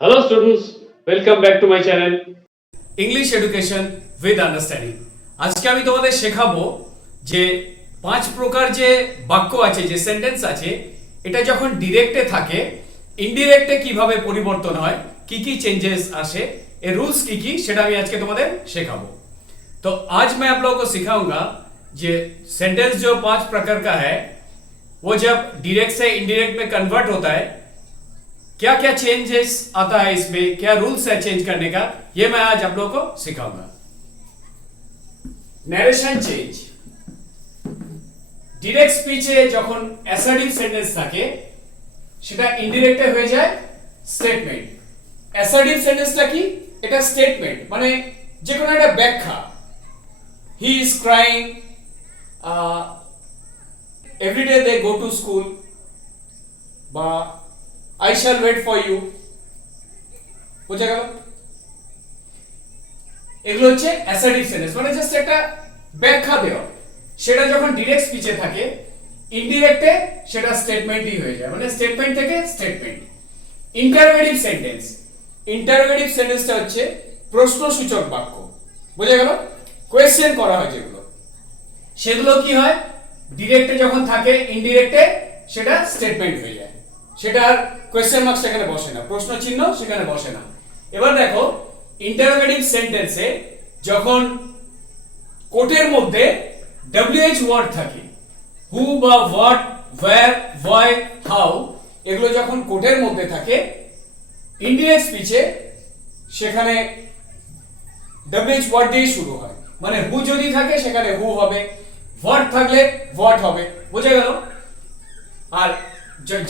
Hello students, welcome back to my channel. English education with understanding. আজকে আমি তোমাদের শেখাবো যে 5 প্রকার যে বাক্য আছে, যে সেন্টেন্স আছে, এটা যখন ডিরেক্টে থাকে ইনডিরেক্টে কিভাবে পরিবর্তন হয়, কি কি চেঞ্जेस আসে, এর रूल्स কি সেটা আমি আজকে তোমাদের শেখাবো। तो आज मैं आप लोगों को सिखाऊंगा যে सेंटेंस जो 5 प्रकार का है वो जब डायरेक्ट से इनडायरेक्ट में कन्वर्ट होता है क्या क्या चेंजेस आता है, इसमें क्या रूल्स है चेंज करने का, ये मैं आज आप लोगों को सिखाऊंगा। Narration change. डायरेक्ट স্পিচে যখন অ্যাসার্টিভ সেন্টেন্স থাকে সেটা ইনডিরেক্টে হয়ে যায় স্টেটমেন্ট। অ্যাসার্টিভ সেন্টেন্সটা কি? এটা স্টেটমেন্ট, মানে যে কোনো একটা ব্যাখ্যা। He is crying, everyday they go to school, বা I shall wait for you, বুঝা গেল? এগুলো হচ্ছে অ্যাসার্টিভ সেন্টেন্স, মানে জাস্ট একটা ব্যাখ্যা দেওয়া। সেটা যখন ডাইরেক্ট স্পিচে থাকে ইনডিরেক্টে সেটা স্টেটমেন্টই হয়ে যায়, মানে স্টেটমেন্ট থেকে স্টেটমেন্ট। Interrogative sentence. ইন্টারোগেটিভ সেন্টেন্সটা হচ্ছে প্রশ্নসূচক বাক্য, বুঝা গেল? কোয়েশ্চেন করা হয় যেগুলো, সেগুলো কি হয়? ডাইরেক্টে যখন থাকে ইনডিরেক্টে সেটা স্টেটমেন্ট হয়ে যায়, সেটা আর কোয়েশ্চেন মার্ক সেখানে বসে না, প্রশ্ন চিহ্ন সেখানে বসে না। এবার দেখো ইন্টারোগেটিভ সেন্টেন্সে যখন কোটের মধ্যে ডব্লিউএইচ ওয়ার্ড থাকে, হু বা হোয়াট, ওয়্যার, হোয়াই, হাউ, এগুলো যখন কোটের মধ্যে থাকে ইনডিরেক্ট স্পিচে সেখানে ডব্লিউএইচ ওয়ার্ড দিয়ে শুরু হয়, মানে হু যদি থাকে সেখানে হু হবে, হোয়াট থাকলে হোয়াট হবে, বুঝা গেল? আর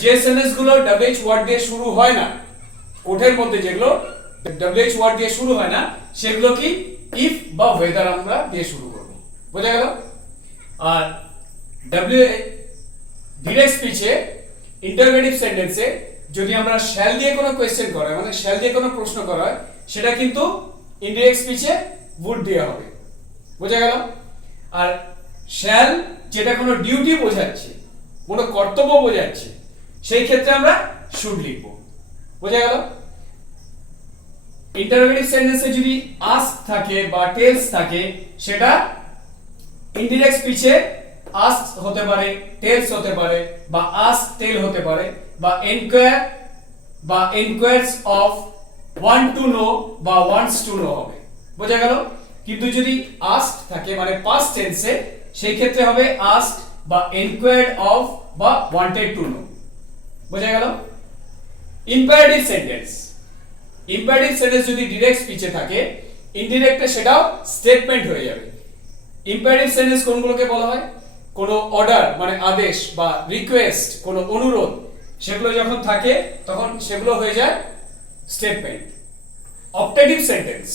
যে সেন্টেন্স গুলো ডব্লিউএইচ ওয়ার্ড দিয়ে শুরু হয় না, কোটের মধ্যে যেগুলো ডব্লিউএইচ ওয়ার্ড দিয়ে শুরু হয় না, সেগুলো কি ইফ বা ওয়েদার আমরা দিয়ে শুরু করব, বুঝা গেল? আর ডাইরেক্ট স্পিচে ইন্টারোগেটিভ সেন্টেন্সে যদি আমরা শ্যাল দিয়ে কোনো কোয়েশ্চেন করা হয়, মানে শ্যাল দিয়ে কোনো প্রশ্ন করা হয়, সেটা কিন্তু ইনডিরেক্ট স্পিচে উড দেওয়া হবে, বুঝা গেল? আর শ্যাল যেটা কোনো ডিউটি বোঝাচ্ছে, কোনো কর্তব্য বোঝাচ্ছে, সেই ক্ষেত্রে আমরা শুড লিখব, বোঝা গেল? ইন্টারোগেটিভ সেন্টেন্সে যদি আস্ক থাকে বা টেলস থাকে সেটা ইনডিরেক্ট স্পিচে আস্ক হতে পারে, টেলস হতে পারে, বা আস্ক টেল হতে পারে, বা এনকোয়ার বা এনকোয়ারস অফ, ওয়ান্ট টু নো বা ওয়ান্টস টু নো হবে, বোঝা গেল? কিন্তু যদি আস্ক থাকে মানে পাস্ট টেন্সে, সেই ক্ষেত্রে হবে আস্ক বা এনকোয়ার্ড অফ বা ওয়ান্টেড টু নো, বোঝা গেল? Imperative sentence. ইম্পারেটিভ সেন্টেন্স যদি ডাইরেক্ট স্পিচে থাকে ইনডিরেক্টে সেটাও স্টেটমেন্ট হয়ে যাবে। ইম্পারেটিভ সেন্টেন্স কোনগুলোকে বলা হয়? কোনো অর্ডার মানে আদেশ বা রিকোয়েস্ট, কোনো অনুরোধ, সেগুলো যখন থাকে তখন সেগুলো হয়ে যায় statement. Optative sentence.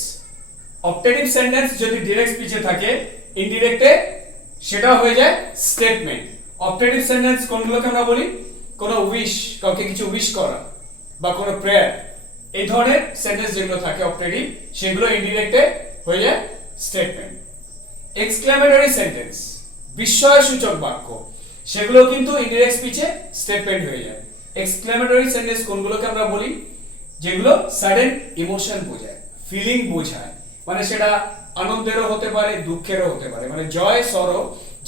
Optative sentence যদি ডাইরেক্ট স্পিচে থাকে ইনডিরেক্টে সেটা হয়ে যায় স্টেটমেন্ট। অপটেটিভ সেন্টেন্স কোনগুলোকে আমরা বলি? কোনো উইশ, কাউকে কিছু উইশ করা, বা কোনো প্রেয়ার, এই ধরনের সেন্টেন্স যেগুলো থাকে অপটেটিভ, সেগুলো ইনডিরেক্টে হয়ে যায় স্টেটমেন্ট। এক্সক্লেমেটরি সেন্টেন্স, বিস্ময়সূচক বাক্য, সেগুলো কিন্তু ইনডিরেক্ট স্পিচে স্টেটমেন্ট হয়ে যায়। এক্সক্লেমেটরি সেন্টেন্স কোনগুলোকে আমরা বলি? যেগুলো সাডেন ইমোশন বোঝায়, ফিলিং বোঝায়, মানে সেটা আনন্দেরও হতে পারে, দুঃখেরও হতে পারে, মানে জয় সরো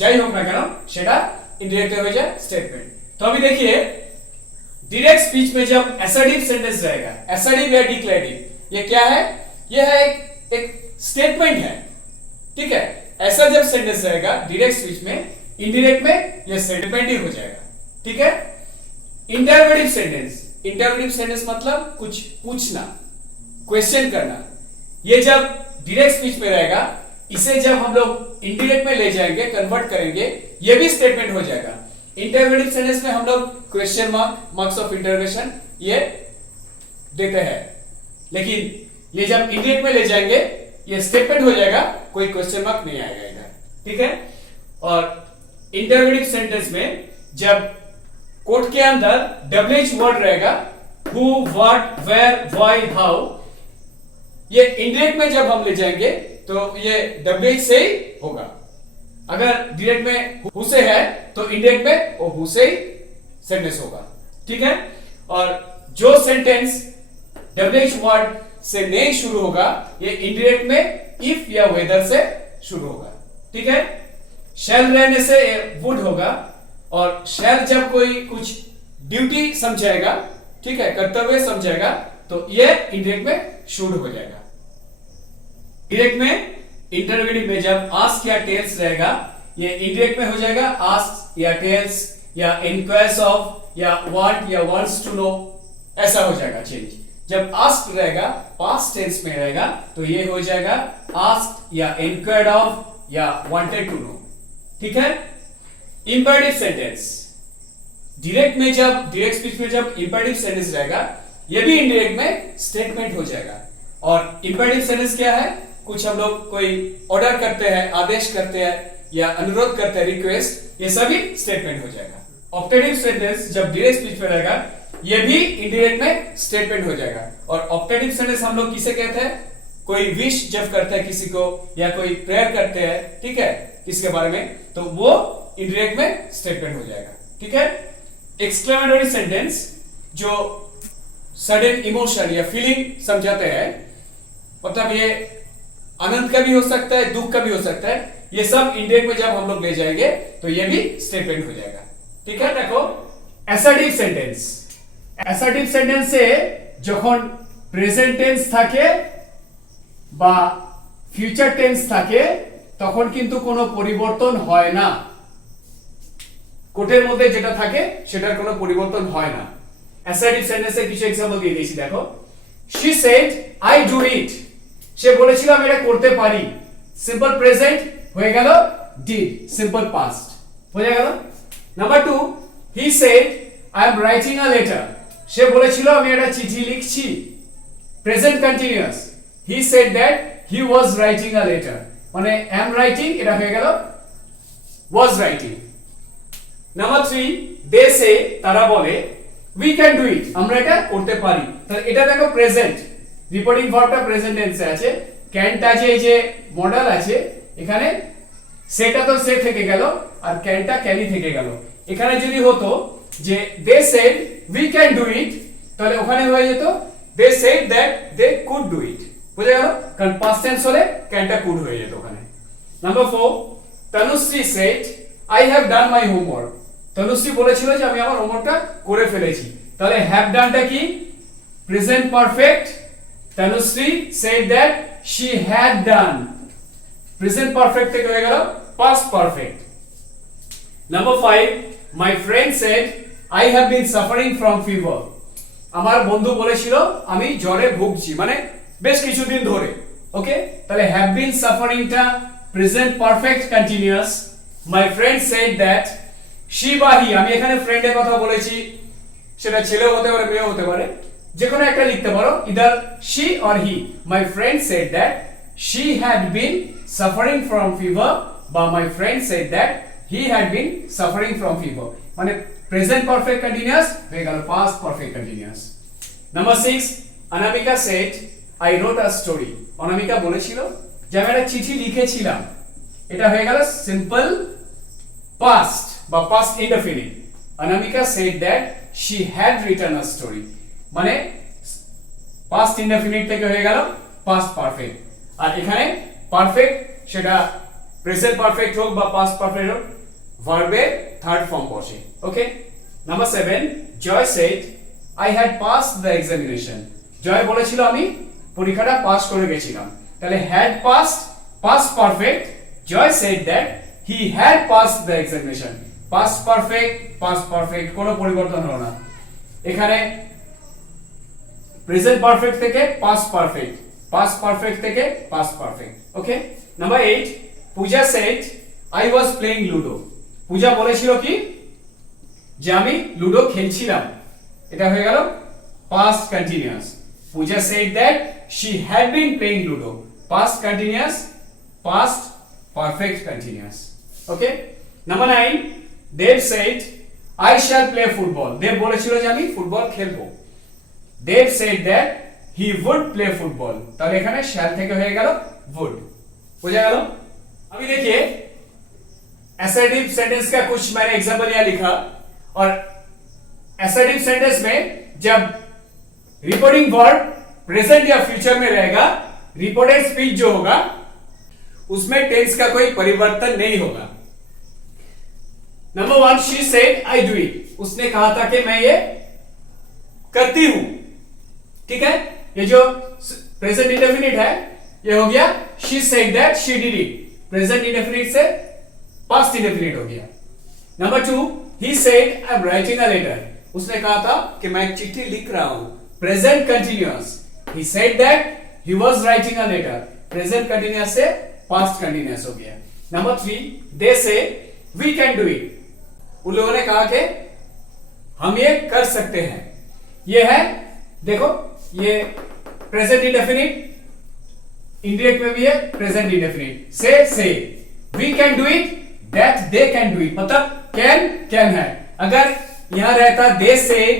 যাই হোক না কেন সেটা इनडायरेक्ट हो जाए स्टेटमेंट। तो अभी देखिए डायरेक्ट स्पीच में जब असर्टिव सेंटेंस रहेगा, असर्टिव या डिक्लेरेटिव, ये क्या है? ये है एक स्टेटमेंट है, ठीक है? ऐसा जब सेंटेंस रहेगा डायरेक्ट स्पीच में, इनडायरेक्ट में ये स्टेटमेंट ही हो जाएगा, ठीक है? Interrogative sentence. इंटरोगेटिव सेंटेंस मतलब कुछ पूछना, क्वेश्चन करना। ये जब डायरेक्ट स्पीच में रहेगा, इसे जब हम लोग इंडिरेक्ट में ले जाएंगे, कन्वर्ट करेंगे, ये भी स्टेटमेंट हो जाएगा। इंटरोगेटिव सेंटेंस में हम लोग question mark, marks of interrogation ये देते हैं, लेकिन ये जब इंडिरेक्ट में ले जाएंगे ये स्टेटमेंट हो जाएगा, कोई क्वेश्चन मार्क नहीं आएगा इधर, ठीक है? और इंटरोगेटिव सेंटेंस में जब कोट के अंदर डब्ल्यूएच वर्ड रहेगा, who, what, where, why, how, ये इंडिरेक्ट में जब हम ले जाएंगे तो ये डब्ल्यूएच से ही होगा। अगर डायरेक्ट में हु से है तो इंडिरेक्ट में वो हु से ही सेंटेंस होगा, ठीक है? और जो सेंटेंस WH वर्ड से नहीं शुरू होगा, ये इंडिरेक्ट में इफ या वेदर से शुरू होगा, ठीक है। शैल रहने से वुड होगा, और शैल जब कोई कुछ ड्यूटी समझाएगा, ठीक है, कर्तव्य समझाएगा, तो ये इंडिरेक्ट में शुड हो जाएगा। डायरेक्ट में इंटरोगेटिव में जब आस्क या टेल्स रहेगा, ये इंडिरेक्ट में हो जाएगा आस्क या टेल्स या इंक्वायर्स ऑफ या वांट या वांट्स टू नो, ऐसा हो जाएगा चेंज। जब आस्क रहेगा पास्ट टेंस में रहेगा, तो ये हो जाएगा आस्क या इंक्वायर्ड ऑफ या वांटेड टू नो, ठीक है। इंपेरेटिव सेंटेंस डायरेक्ट में जब डायरेक्ट स्पीच में जब इंपेरेटिव सेंटेंस रहेगा, ये भी इंडिरेक्ट में स्टेटमेंट हो जाएगा। और इंपेरेटिव सेंटेंस क्या है? कुछ हम लोग कोई ऑर्डर करते हैं, आदेश करते हैं या अनुरोध करते हैं, रिक्वेस्ट, ये सभी स्टेटमेंट हो जाएगा। ऑप्टेटिव सेंटेंस जब डायरेक्ट स्पीच में रहेगा, ये भी इंडिरेक्ट में स्टेटमेंट हो जाएगा। और ऑप्टेटिव सेंटेंस हम लोग किसे कहते हैं? कोई विश जब करते हैं किसी को, या कोई प्रेयर करते हैं, ठीक है, किसके बारे में, तो वो इंडिरेक्ट में स्टेटमेंट हो जाएगा, ठीक है। एक्सक्लेमेटरी सेंटेंस जो सडन इमोशन या फीलिंग समझाते हैं, मतलब ये आनंद का भी हो सकता है, दुख का भी हो सकता है, ये सब इंडिरेक्ट में जब हम लोग ले जाएंगे तो ये भी स्टेटमेंट हो जाएगा, ठीक है। देखो অ্যাসার্টিভ সেন্টেন্স, অ্যাসার্টিভ সেন্টেন্সে যখন প্রেজেন্ট টেন্স থাকে বা ফিউচার টেন্স থাকে, তখন কিন্তু কোনো পরিবর্তন হয় না। কোটের মধ্যে যেটা থাকে সেটার কোনো পরিবর্তন হয় না। অ্যাসার্টিভ সেন্টেন্সের কিছু एग्जांपल দিয়ে দিয়েছি, দেখো। she said I do it, সে বলেছিল আমি এটা করতে পারি। সিম্পল প্রেজেন্ট হয়ে গেল did, সিম্পল পাস্ট, বোঝা গেল। Number 2, he said I am writing a letter, সে বলেছিল আমি একটা চিঠি লিখছি। Present continuous, he said that he was writing a letter, মানে am writing এটা হয়ে গেল was writing। Number 3, they say তারা বলে we can do it, আমরা এটা করতে পারি। তাহলে এটা দেখো প্রেজেন্ট, রিপোর্টিং ভার্বটা প্রেজেন্ট টেন্সে আছে, ক্যানটা যে মডেল আছে এখানে, সেটা তো সে থেকে গেল আর ক্যানটা ক্যানি থেকে গেল। এখানে যদি হতো যে they said we can do it, তাহলে ওখানে হয়ে যেত they said that they could do it, বুঝা গেল, কারণ পাস্ট টেন্স হলে ক্যানটা কুড হয়ে যেত ওখানে। Number 4, Tanushree said I have done my homework, Tanushree বলেছিল যে আমি আমার হোমওয়ার্কটা করে ফেলেছি। তাহলে হ্যাভ ডানটা কি? Present perfect, Tanushree said that she had done, present perfect থেকে হয়ে গেল past perfect. Number 5, my friend said I have been suffering from fever, আমার বন্ধু বলেছিল আমি জ্বরে ভুগছি, মানে বেশ কিছুদিন ধরে, ওকে। তাহলে have been suffering টা present perfect continuous. my friend said that she বা he, আমি এখানে ফ্রেন্ডের কথা বলেছি, সেটা ছেলেও হতে পারে মেয়েও হতে পারে, যে কোনো একটা লিখতে পারো, either she or he। my friend said that she had been suffering from fever, বা my friend said that he had been suffering from fever, মানে প্রেজেন্ট পারফেক্ট কন্টিনিউয়াস হয়ে গেল past perfect continuous. Number 6, Anamika said I wrote a story, অনামিকা বলেছিল যে আমি একটা চিঠি লিখেছিলাম, এটা হয়ে গেল সিম্পল পাস্ট বা past indefinite. Anamika said that she had written a story, মানে পাস্ট ইনডেফিনিট থেকে হয়ে গেল পাস্ট পারফেক্ট। আর এখানে পারফেক্ট সেটা প্রেজেন্ট পারফেক্ট হোক বা পাস্ট পারফেক্ট হোক, ভার্বের থার্ড ফর্ম বসে, okay. Number 7, Joy said I had passed the examination, Joy বলেছিল আমি পরীক্ষাটা পাস করে গেছিলাম। তাহলে had passed past perfect, Joy said that he had passed the examination, past perfect কোনো পরিবর্তন হলো না। এখানে প্রেজেন্ট পারফেক্ট থেকে পাস্ট পারফেক্ট থেকে past perfect, okay. Number 8, Puja said I was playing ludo, পূজা বলেছিল কি যে আমি লুডো খেলছিলাম, এটা হয়ে গেল past continuous. Puja said that she had been playing ludo, past continuous, past perfect continuous, okay. Number 9, Dev said I shall play football, দেব বলেছিল যে আমি ফুটবল খেলবো। Dev said that he would play football, তাহলে এখানে shall থেকে হয়ে গেল would, বুঝা গেল। अभी देखिए assertive sentence का कुछ मैंने एग्जांपल यहाँ लिखा, और assertive sentence में जब रिपोर्टिंग वर्ब प्रेजेंट या फ्यूचर में रहेगा, रिपोर्टेड स्पीच जो होगा उसमें टेंस का कोई परिवर्तन नहीं होगा। Number 1, she said I do it, उसने कहा था कि मैं ये करती हूं। ठीक है, ये जो प्रेजेंट इंडेफिनिट है ये हो गया she said that she did it, present indefinite से पास्ट इंडेफिनिट हो गया। Number 2, he said I am writing a letter, उसने कहा था कि मैं एक चिट्ठी लिख रहा हूं, present continuous. He said that he was writing a letter, present continuous से पास्ट कंटिन्यूअस हो गया। नंबर 3, दे से वी कैन डू इट, उन लोगों ने कहा कि हम ये कर सकते हैं। ये है, देखो ये प्रेजेंट इंडेफिनिट, इंडिरेक्ट में भी है प्रेजेंट इंडेफिनिट। से we can do it, that they can do it, मतलब कैन है। अगर यहां रहता they said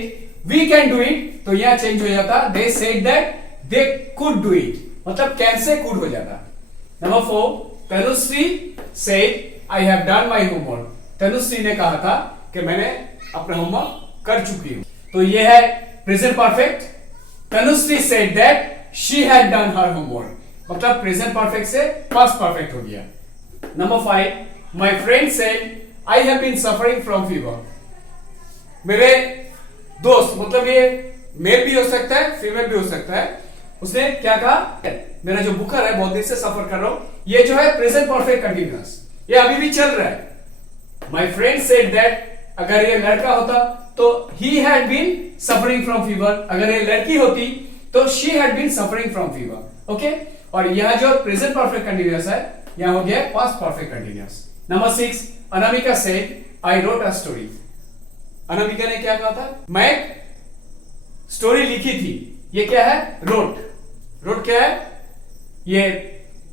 we can do it तो यहां चेंज हो जाता they said that they could do it, मतलब कैन से कुड हो जाता। Number 4, Tanushree said I have done my homework, Tanushree ने कहा था कि मैंने अपना होमवर्क कर चुकी हूं। तो ये है present perfect. Tanushree said that she had done her homework, मतलब प्रेजेंट परफेक्ट से पास्ट परफेक्ट हो गया। Number 5, my friend said I have been suffering from fever, मेरे दोस्त, मतलब ये मेल भी हो सकता है फीमेल भी हो सकता है, उसने क्या कहा, मेरा जो बुखार है बहुत दिन से सफर कर रहा हूं। ये जो है प्रेजेंट परफेक्ट कंटिन्यूअस, ये अभी भी चल रहा है। माय फ्रेंड सेड दैट, अगर ये लड़का होता तो he had been suffering from fever, अगर ये लड़की होती तो she had been suffering from fever. Okay, और यहां जो प्रेजेंट परफेक्ट कंटिन्यूअस है यहां हो गया past perfect continuous. Number 6, Anamika said I wrote a story, Anamika ने क्या कहा था, मैं स्टोरी लिखी थी। ये क्या है, रोट, रोट क्या है, ये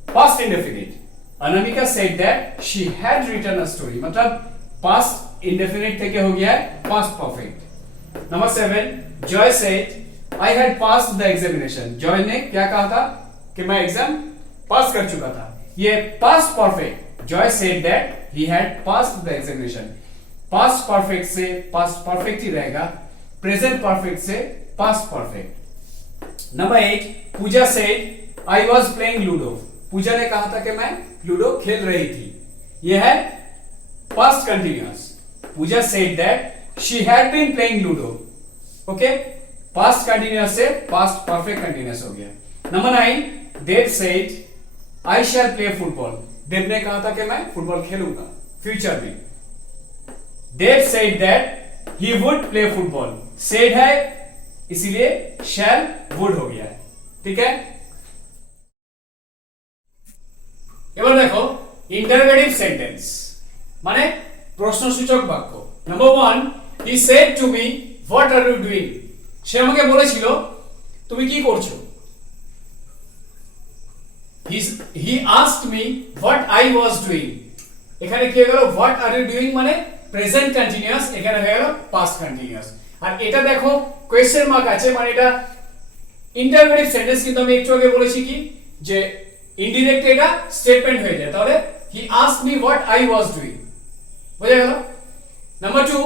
past indefinite. Anamika said that she had written a story, मतलब पास्ट इंडेफिनिट थे, क्या हो गया है past perfect. Number 7, Joy said I had passed the examination, Joy ने क्या कहा था कि मैं एग्जाम पास कर चुका था, ये past perfect. Joy said that he had passed the examination, past perfect से पास्ट परफेक्ट ही रहेगा, प्रेजेंट परफेक्ट से past perfect. Number 8, Puja said I was playing ludo, Puja ने कहा था कि मैं लूडो खेल रही थी, यह है past continuous. Puja said that she had been playing ludo, okay, past continuous से पास्ट परफेक्ट कंटिन्यूअस हो गया। Number 9, Dev said I shall play football, Dev ने कहा था कि मैं फुटबॉल खेलूंगा फ्यूचर में। Dev said that he would play football, said है इसीलिए शैल वुड हो गया है। ठीक है, এবার দেখো ইন্টারোগেটিভ সেন্টেন্স মানে প্রশ্নসূচক বাক্য। Number 1, he said to me what are you doing, সে আমাকে বলেছিল তুমি কি করছো। He asked me what I was doing, এখানে কি হয়ে গেল হোয়াট আর ইউ ডুইং মানে প্রেজেন্ট কন্টিনিউয়াস, এখানে হয়ে গেল পাস্ট কন্টিনিউয়াস। আর এটা দেখো কোয়েশ্চেন মার্ক আছে, মানে এটা ইন্টারোগেটিভ সেন্টেন্স, কিন্তু আমি একটু আগে বলেছি কি যে ইনডিরেক্ট এটা স্টেটমেন্ট হয়ে যায়, তাহলে হি asked me what I was doing, বুঝা গেল। Number 2,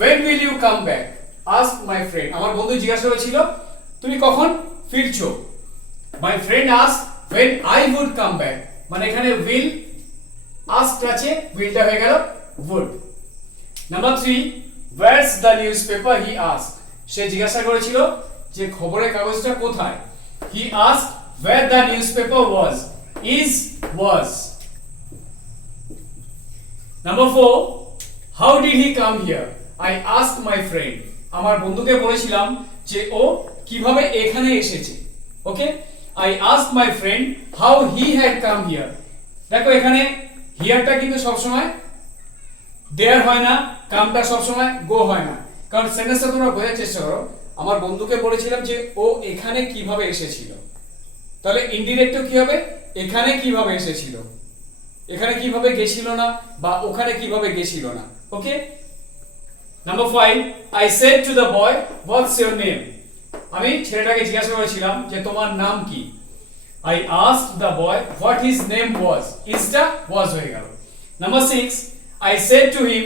when will you come back, ask my friend, আমার বন্ধু জিজ্ঞাসা করেছিল তুমি কখন ফিরছো। my friend asked when I would come back, মানে এখানে will asked আছে, will টা হয়ে গেল would। Number 3, where's the newspaper, he asked, সে জিজ্ঞাসা করেছিল যে খবরের কাগজটা কোথায়। he asked where the newspaper was, was। Number 4, how did he come here, I asked my friend, আমার বন্ধুকে বলেছিলাম যে ও কিভাবে এখানে এসেছে। ওকে, I asked my friend how he had come here, দেখো এখানে হিয়ারটা কিন্তু সব সময় দেয়ার হয় না, কামটা সব সময় গো হয় না, কারণ সেন্টেন্সটা তোমরা বোঝার চেষ্টা করো। আমার বন্ধুকে বলেছিলাম যে ও এখানে কিভাবে এসেছিল, তাহলে ইনডিরেক্ট কি হবে, এখানে কিভাবে এসেছিল, এখানে কিভাবে গেছিল না, বা ওখানে কিভাবে গেছিল না। ওকে, number 5, I said to the boy what's your name, আমি ছেলেটাকে জিজ্ঞাসা করেছিলাম যে তোমার নাম কি। I asked the boy what his name was, ইসটা was হয়ে গেল। Number 6, I said to him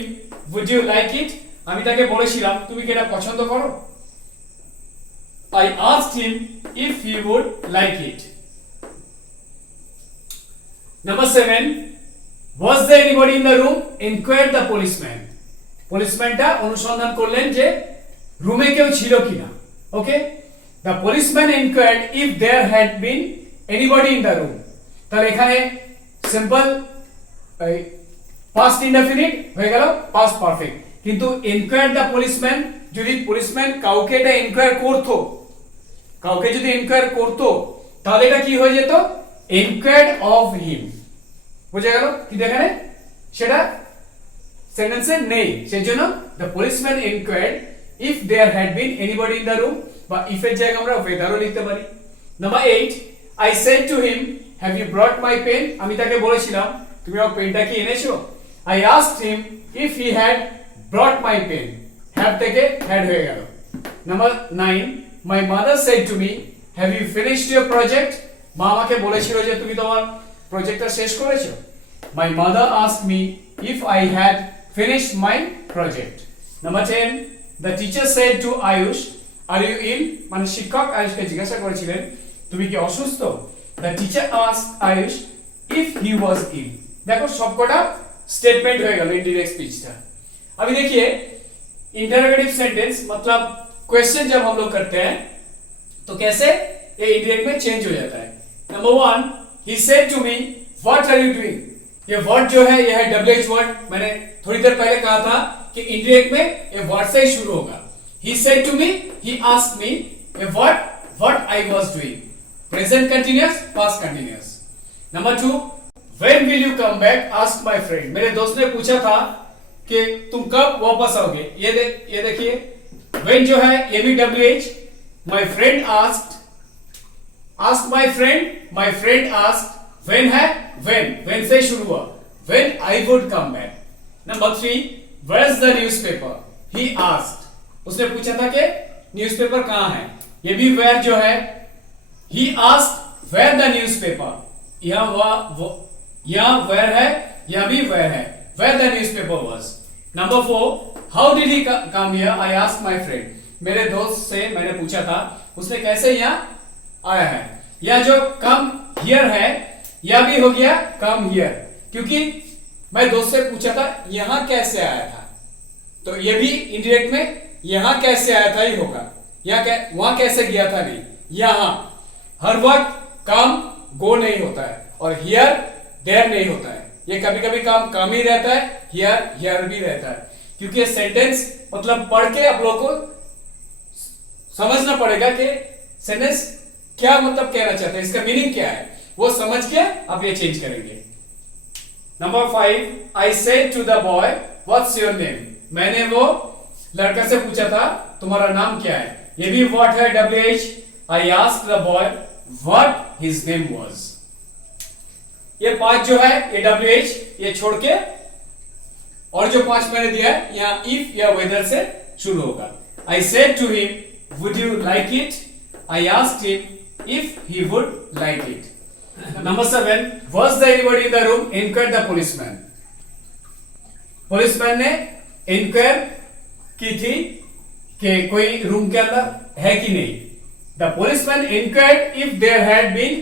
would you like it, আমি তাকে বলেছিলাম তুমি কি এটা পছন্দ করো। I asked him if he would like it. Number 7, was there anybody in the room? Inquired the policeman. Policeman-টা অনুসন্ধান করলেন যে রুমে কেউ ছিল কিনা। ওকে, the policeman inquired if there had been anybody in the room. তাহলে এখানে সিম্পল past indefinite হয়ে গেল past perfect, কিন্তু inquired the policeman যদি policeman কাউকে এটা ইনকোয়ার করতো, কাউকে যদি ইনকোয়ার করতো তাহলে এটা কি হয়ে যেত? inquired of him। বুঝা গেল? কিন্তু এখানে সেটা সেন্টেন্সে নেই, সেজন্য the policeman inquired if there had been anybody in the room, বা if এর জায়গায় আমরা whether-ও লিখতে পারি। Number 8, I said to him, have you brought my pen? আমি তাকে বলেছিলাম তুমি আমার পেনটা কি এনেছো? I asked him if he had brought my pen. have থেকে had হয়ে গেল। Number 9, my mother said to me, have you finished your project? মা আমাকে বলেছিল যে তুমি তোমার প্রজেক্টটা শেষ করেছো। My mother asked me if I had finished my project. Number 10, the teacher said to Ayush, are you ill? মানে শিক্ষক আয়ুষকে জিজ্ঞাসা করেছিলেন তুমি কি অসুস্থ? The teacher asked Ayush if he was ill. देखो सबकोटा स्टेटमेंट होएगा इंडिरेक्ट स्पीच था। अभी देखिए इंटरोगेटिव सेंटेंस मतलब क्वेश्चन जब हम लोग करते हैं तो कैसे ये इंडिरेक्ट में चेंज हो जाता है। Number 1, he said to me, what are you doing? ये वर्ड जो है यह है WH वर्ड। मैंने थोड़ी देर पहले कहा था कि इंडिरेक्ट में ये वर्ड से ही शुरू होगा। He said to me, he asked me, ये word what I was doing, present continuous past continuous। Number 2, when will you come back? asked my friend। मेरे दोस्त ने पूछा था कि तुम कब वापस आओगे। ये देखिए when जो है ये भी WH। my friend asked my friend asked when है when से शुरू हुआ when I would come back। Number 3, where's the newspaper? he asked, उसने पूछा था कि न्यूज़पेपर कहाँ है। ये भी where जो है he asked where the newspaper, यहाँ where है, यहाँ भी where है, where the newspaper was। Number 4, how did he come here? I asked my friend, मेरे दोस्त से मैंने पूछा था उसने कैसे यहाँ आया है। यह जो come here है यह भी हो गया come here, क्योंकि मैं दोस्त से पूछा था यहाँ कैसे आया था, तो ये भी इंडिरेक्ट में यहाँ कैसे आया था ही होगा। वहां कैसे गया था नहीं, यहाँ हर वक्त काम गो नहीं होता है और हियर देयर नहीं होता है। ये कभी कभी काम ही रहता है, हियर भी रहता है, क्योंकि ये सेंटेंस मतलब पढ़ के आप लोगों को समझना पड़ेगा कि सेंटेंस क्या मतलब कहना चाहते हैं, इसका मीनिंग क्या है, वो समझ के आप ये चेंज करेंगे। Number 5, I said to the boy, what's your name? मैंने वो लड़का से पूछा था तुम्हारा नाम क्या है। ये भी what है WH। I asked the boy what his name was। ये 5 जो है ये WH ये छोड़ के और जो 5 मैंने दिया है यहाँ if या whether से शुरू होगा। I said to him, would you like it? I asked him if he would like it। Number 7, was there anybody in the room? Inquired the policeman। Policeman ने इंक्वायर की थी कि कोई रूम के अंदर है कि नहीं। The policeman inquired if there had been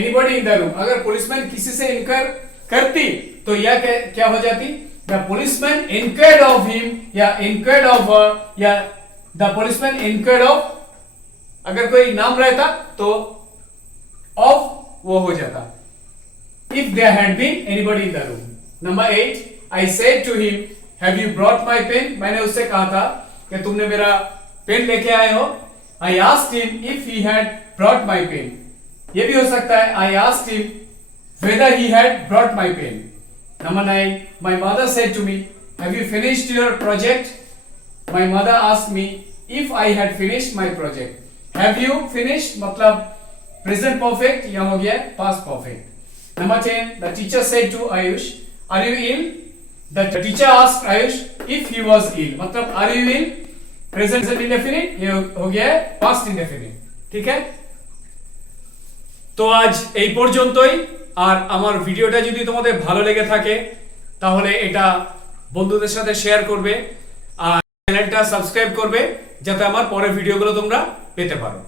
anybody in the room. अगर पुलिसमैन किसी से इंक्वायर करती तो यह क्या हो जाती? The policeman inquired of him या इंक्वायर्ड ऑफ हर या द पुलिसमैन इंक्वायर्ड ऑफ, अगर कोई नाम रहता तो ऑफ वो हो जाता। If there had been anybody in the room. Number 8, I said to him, have you brought my pen? मैंने उससे कहा था कि तुमने मेरा पेन लेके आए हो। I asked him if he had brought my pen। ये भी हो सकता है I asked him whether he had brought my pen। Number 9, my mother said to me, have you finished your project? My mother asked me if I had finished my project। have you finished मतलब present perfect, यहाँ हो गया past perfect। Number 10, the teacher said to Ayush, are you ill? The teacher asked Ayush if he was ill, मतलब are you ill present indefinite ये हो गया है past indefinite। ঠিক है, তো আজ এই পর্যন্তই। আর আমার ভিডিওটা যদি তোমাদের ভালো লেগে থাকে তাহলে এটা বন্ধুদের সাথে শেয়ার করবে আর চ্যানেলটা সাবস্ক্রাইব করবে যাতে আমার পরের ভিডিওগুলো তোমরা পেতে পারো।